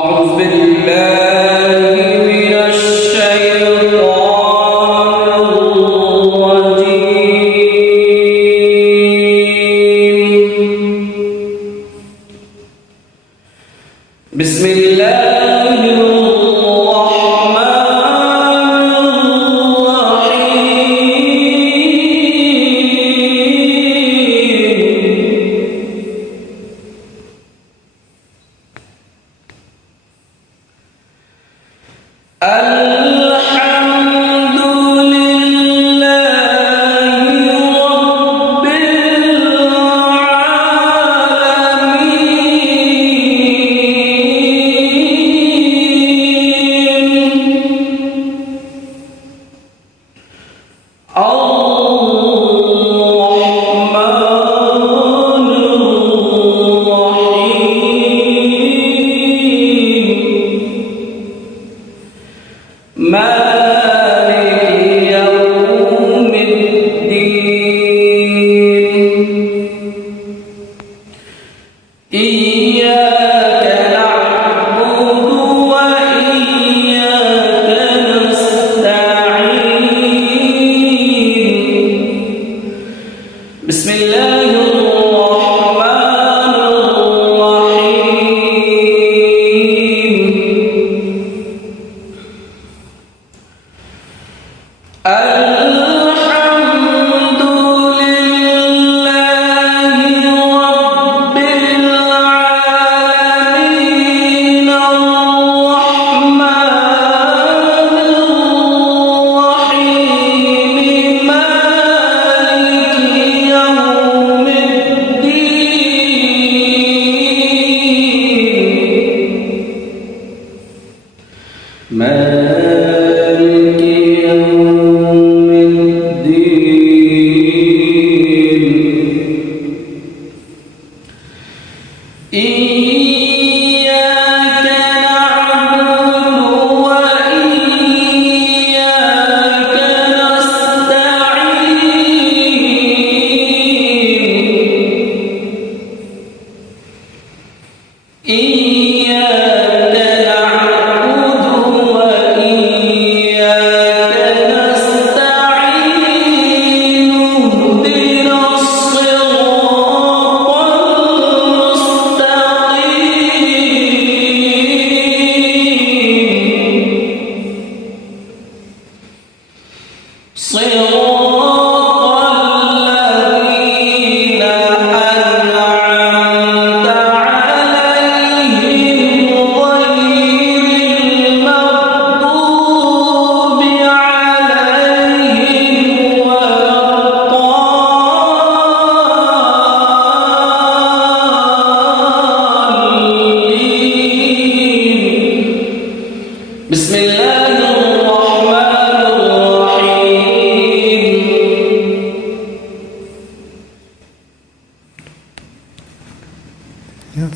أعوذ بالله من الشيطان الرجيم. بسم الله الرحمن الرحيم. الحمد لله رب العالمين مالك يوم الدين إياك نعبد وإياك نستعين بسم الله الرحمن الرحيم. الحمد لله رب العالمين الرحمن الرحيم مالك يوم الدين مالك يوم الدين إياك نعبد وإياك نستعين إياك نعبد وإياك نستعين اهدنا الصراط المستقيم صراط الذين أنعمت عليهم غير المغضوب عليهم ولا الضالين. بسم الله الرحمن الرحيم. يا